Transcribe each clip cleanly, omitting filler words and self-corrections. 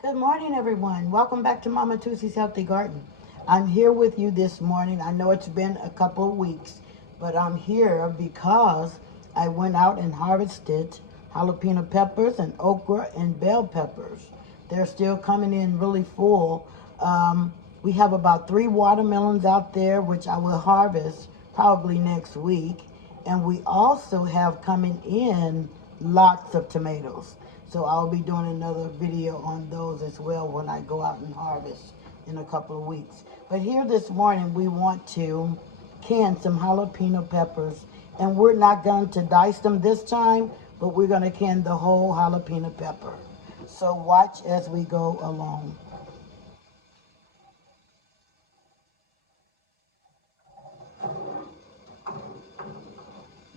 Good morning, everyone. Welcome back to Mama Tussi's Healthy Garden. I'm here with you this morning. I know it's been a couple of weeks, but I'm here because I went out and harvested jalapeno peppers and okra and bell peppers. They're still coming in really full. We have about 3 watermelons out there, which I will harvest probably next week. And we also have coming in lots of tomatoes. So I'll be doing another video on those as well when I go out and harvest in a couple of weeks. But here this morning we want to can some jalapeno peppers, and we're not going to dice them this time, but we're going to can the whole jalapeno pepper. So watch as we go along.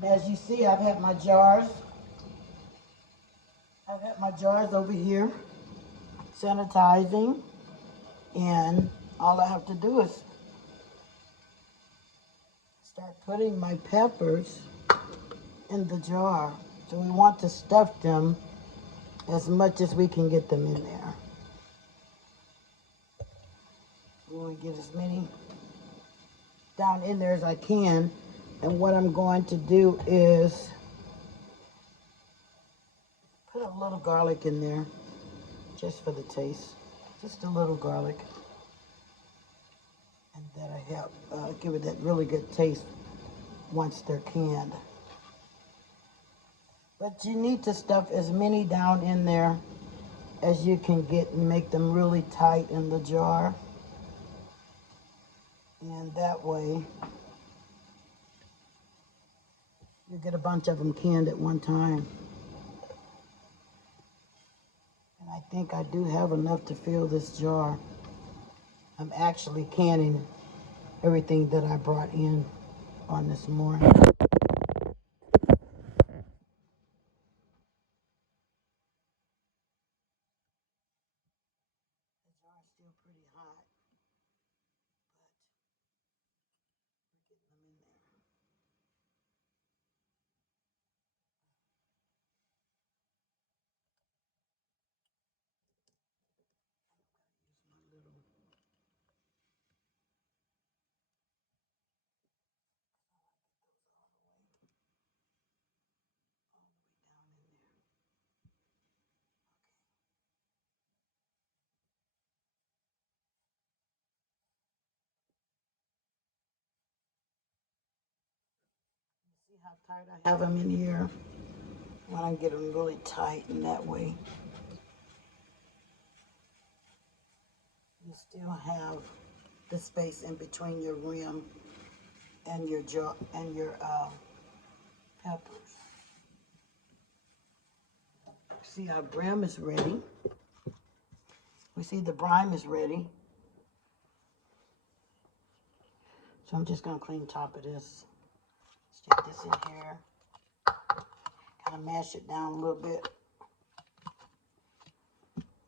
As you see, I've had my jars over here sanitizing, and all I have to do is start putting my peppers in the jar. So we want to stuff them as much as we can get them in there. We want to get as many down in there as I can. And what I'm going to do is put a little garlic in there just for the taste. Just a little garlic. And that'll help give it that really good taste once they're canned. But you need to stuff as many down in there as you can get and make them really tight in the jar. And that way you get a bunch of them canned at one time. And I think I do have enough to fill this jar. I'm actually canning everything that I brought in on this morning. The jar is still pretty hot, but we're getting them in there. Use my little, all the way down in there. You see how tight I have them in here? I want to get them really tight, in that way you still have the space in between your rim and your jaw and your peppers. See, our brim is ready. We see the brine is ready. So I'm just gonna clean top of this. Stick this in here. Kind of mash it down a little bit.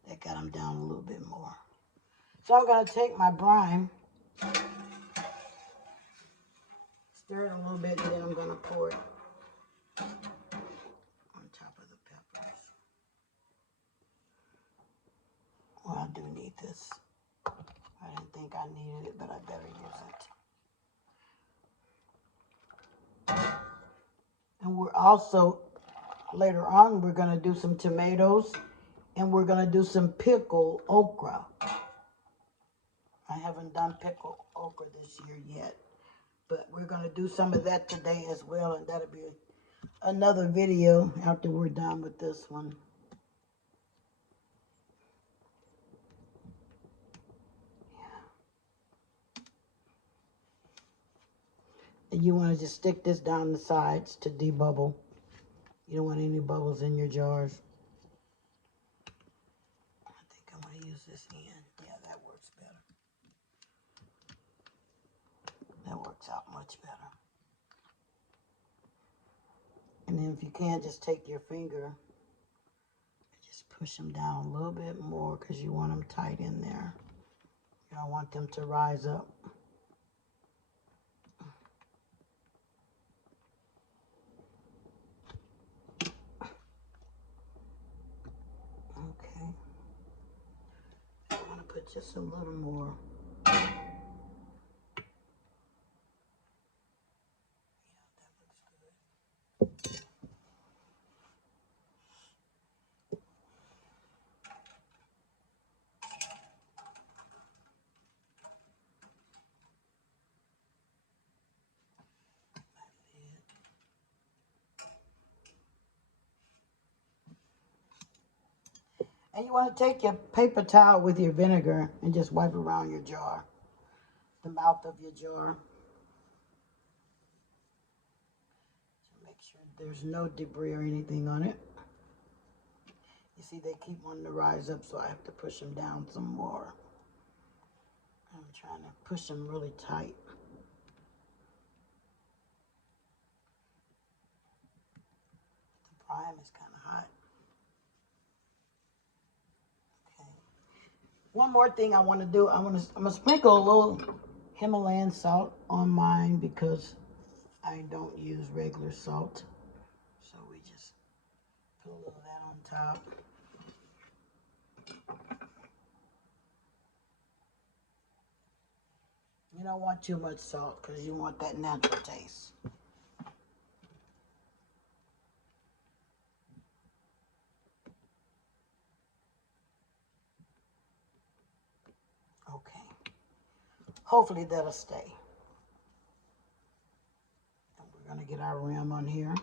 That got them down a little bit more. So I'm gonna take my brine, stir it a little bit, and then I'm gonna pour it on top of the peppers. Well, I do need this. I didn't think I needed it, but I better use it. And we're also, later on, we're gonna do some tomatoes, and we're gonna do some pickled okra. I haven't done pickled okra this year yet, but we're gonna do some of that today as well, and that'll be another video after we're done with this one. And you want to just stick this down the sides to debubble. You don't want any bubbles in your jars. I think I'm going to use this end. Yeah, that works better. That works out much better. And then if you can, just take your finger and just push them down a little bit more, because you want them tight in there. You don't want them to rise up. Okay. put just a little more. And you want to take your paper towel with your vinegar and just wipe around your jar, the mouth of your jar. To make sure there's no debris or anything on it. You see, they keep wanting to rise up, so I have to push them down some more. I'm trying to push them really tight. The brine is kind of hot. Okay. One more thing I want to do, I'm gonna sprinkle a little Himalayan salt on mine because I don't use regular salt. So we just put a little of that on top. You don't want too much salt because you want that natural taste. Okay. Hopefully that'll stay. And we're gonna get our rim on here.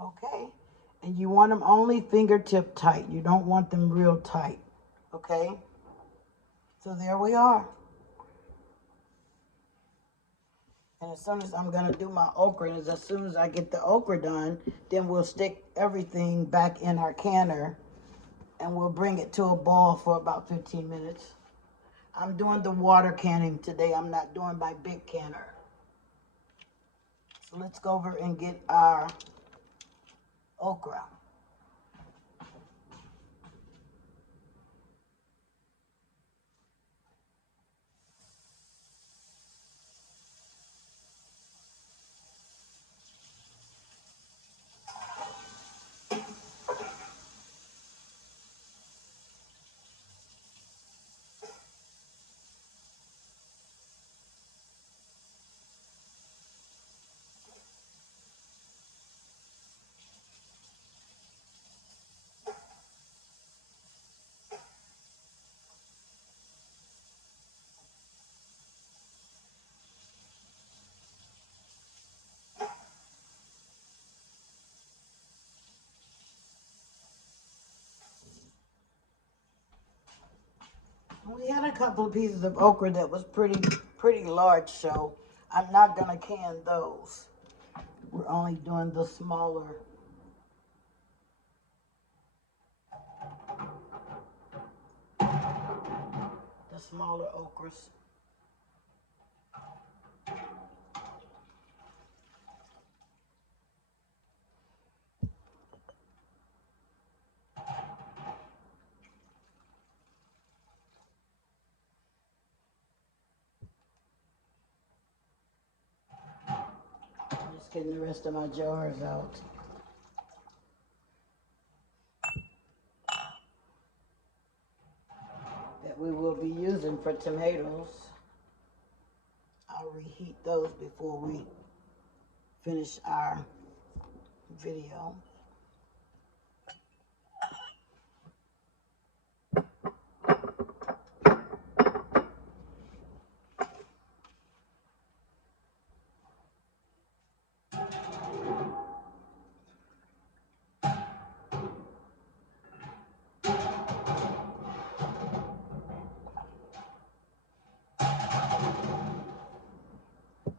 Okay. And you want them only fingertip tight. You don't want them real tight. Okay. So there we are. And as soon as I'm going to do my okra, and as soon as I get the okra done, then we'll stick everything back in our canner and we'll bring it to a boil for about 15 minutes. I'm doing the water canning today. I'm not doing my big canner. So let's go over and get our okra. We had a couple of pieces of okra that was pretty large, so I'm not gonna can those. We're only doing the smaller okras. I'm just getting the rest of my jars out. That we will be using for tomatoes. I'll reheat those before we finish our video.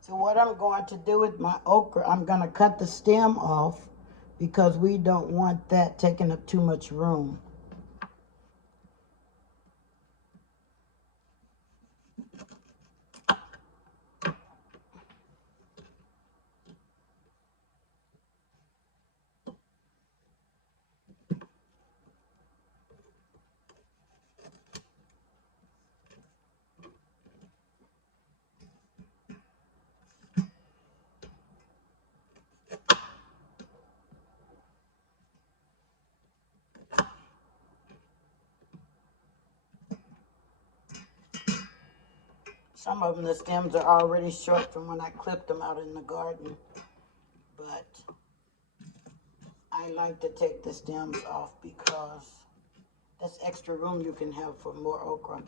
So what I'm going to do with my okra, I'm going to cut the stem off because we don't want that taking up too much room. Some of them, the stems are already short from when I clipped them out in the garden. But I like to take the stems off because that's extra room you can have for more okra.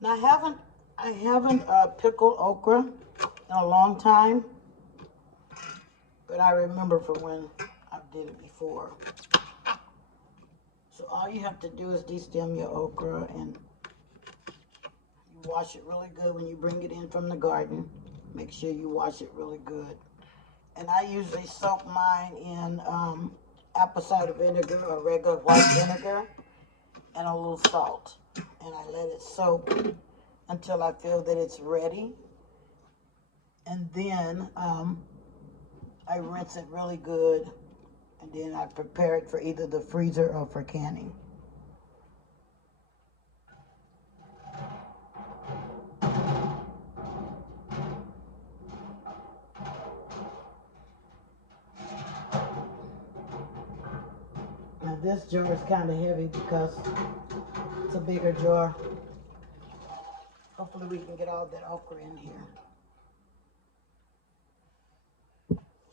Now I haven't pickled okra in a long time, but I remember from when I did it before. So all you have to do is destem your okra and you wash it really good when you bring it in from the garden. Make sure you wash it really good. And I usually soak mine in apple cider vinegar or regular white vinegar and a little salt. And I let it soak until I feel that it's ready. And then I rinse it really good. And then I prepare it for either the freezer or for canning. Now this jar is kind of heavy because it's a bigger jar. Hopefully we can get all that okra in here.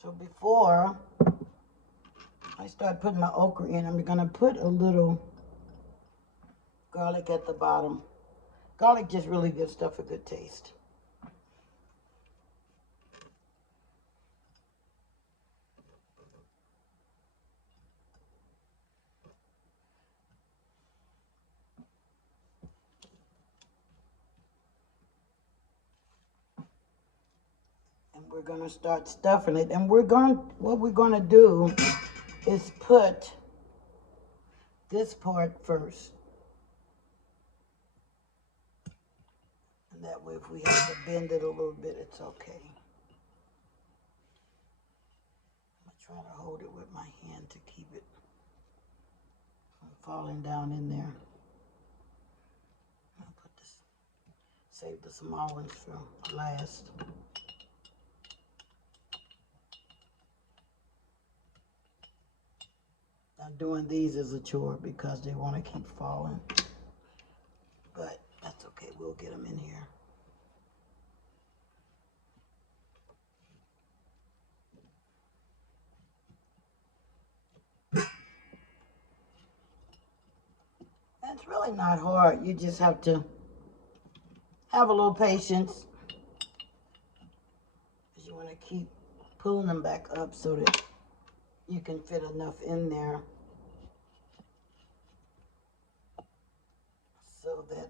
So before I start putting my okra in, I'm going to put a little garlic at the bottom. Garlic just really gives stuff a good taste. And we're going to start stuffing it. And what we're going to do is put this part first. And that way if we have to bend it a little bit, it's okay. I'm trying to hold it with my hand to keep it from falling down in there. I'll put this, save the small ones for last. Now doing these is a chore because they want to keep falling. But that's okay, we'll get them in here. It's really not hard. You just have to have a little patience. Because you want to keep pulling them back up so that you can fit enough in there so that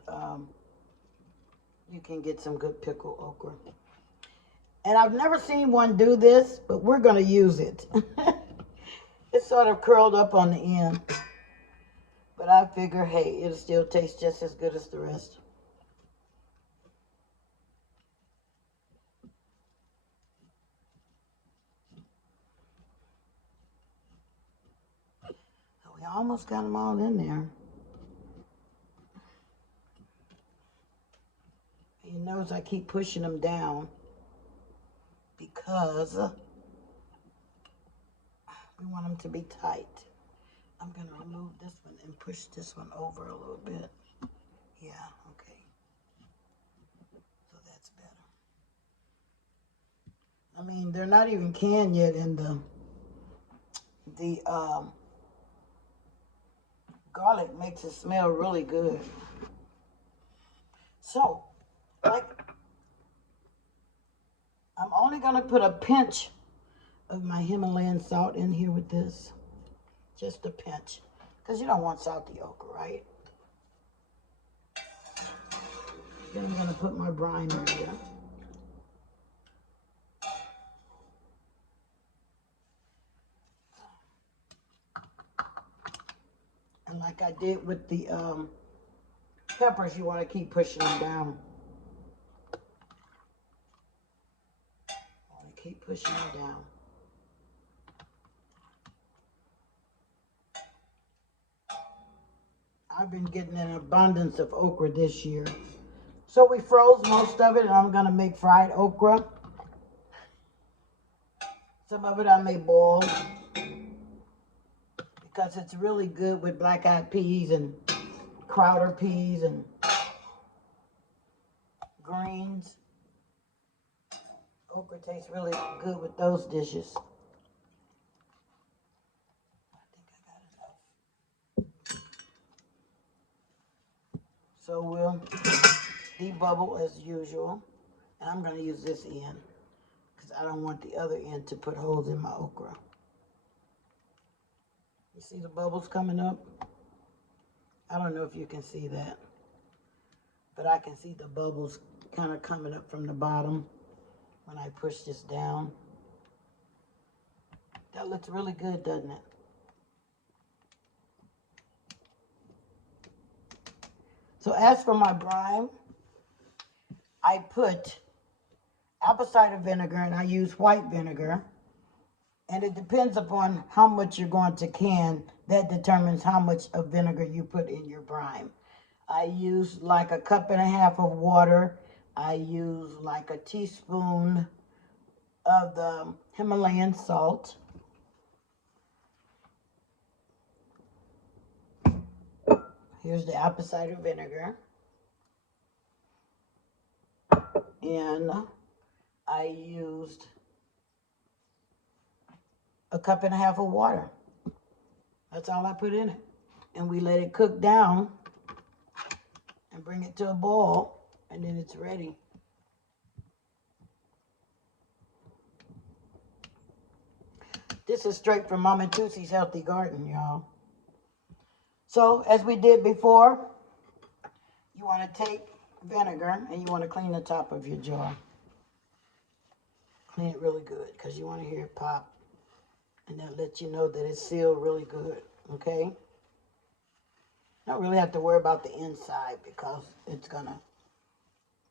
you can get some good pickled okra. And I've never seen one do this, but we're going to use it. It's sort of curled up on the end. But I figure, hey, it'll still taste just as good as the rest. So we almost got them all in there. You notice I keep pushing them down because we want them to be tight. I'm going to remove this one and push this one over a little bit. Yeah, okay. So that's better. I mean, they're not even canned yet, and the garlic makes it smell really good. So, like, I'm only going to put a pinch of my Himalayan salt in here with this. Just a pinch. Because you don't want salty okra, right? Then I'm going to put my brine in here. And like I did with the peppers, you want to keep pushing them down. Keep pushing them down. I've been getting an abundance of okra this year. So we froze most of it, and I'm going to make fried okra. Some of it I may boil because it's really good with black-eyed peas and Crowder peas and greens. Okra tastes really good with those dishes. I think I got enough. So we'll debubble as usual. And I'm going to use this end because I don't want the other end to put holes in my okra. You see the bubbles coming up? I don't know if you can see that, but I can see the bubbles kind of coming up from the bottom when I push this down. That looks really good, doesn't it? So as for my brine, I put apple cider vinegar and I use white vinegar. And it depends upon how much you're going to can. That determines how much of vinegar you put in your brine. I use like a cup and a half of water. I use like a teaspoon of the Himalayan salt. Here's the apple cider vinegar. And I used a cup and a half of water. That's all I put in it. And we let it cook down and bring it to a boil, and then it's ready. This is straight from Mama Tussi's Healthy Garden, y'all. So, as we did before, you want to take vinegar and you want to clean the top of your jar. Clean it really good because you want to hear it pop. And that lets you know that it's sealed really good, okay? Don't really have to worry about the inside because it's going to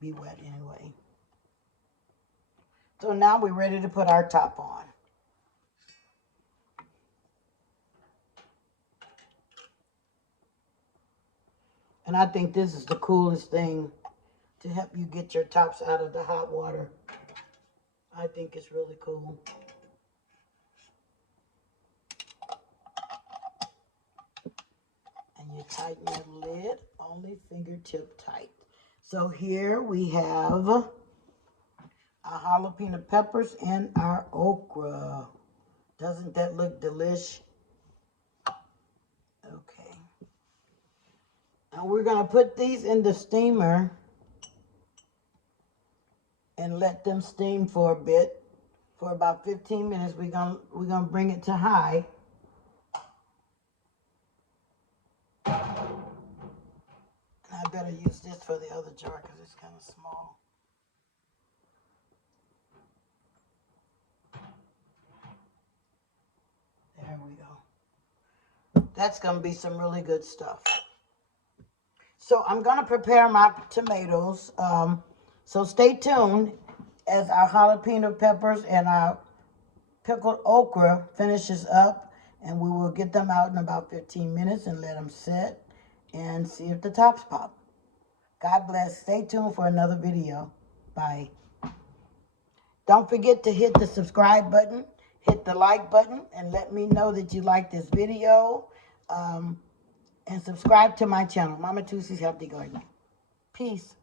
be wet anyway. So now we're ready to put our top on. And I think this is the coolest thing to help you get your tops out of the hot water. I think it's really cool. And you tighten that lid, only fingertip tight. So here we have our jalapeno peppers and our okra. Doesn't that look delish? Okay. Now we're going to put these in the steamer and let them steam for a bit. For about 15 minutes, we're gonna bring it to high. And I better use this for the other jar because it's kind of small. There we go. That's going to be some really good stuff. So I'm going to prepare my tomatoes. So stay tuned as our jalapeno peppers and our pickled okra finishes up. And we will get them out in about 15 minutes and let them sit and see if the tops pop. God bless. Stay tuned for another video. Bye. Don't forget to hit the subscribe button, hit the like button, and let me know that you like this video. And subscribe to my channel, Mama Tussi's Healthy Garden. Peace.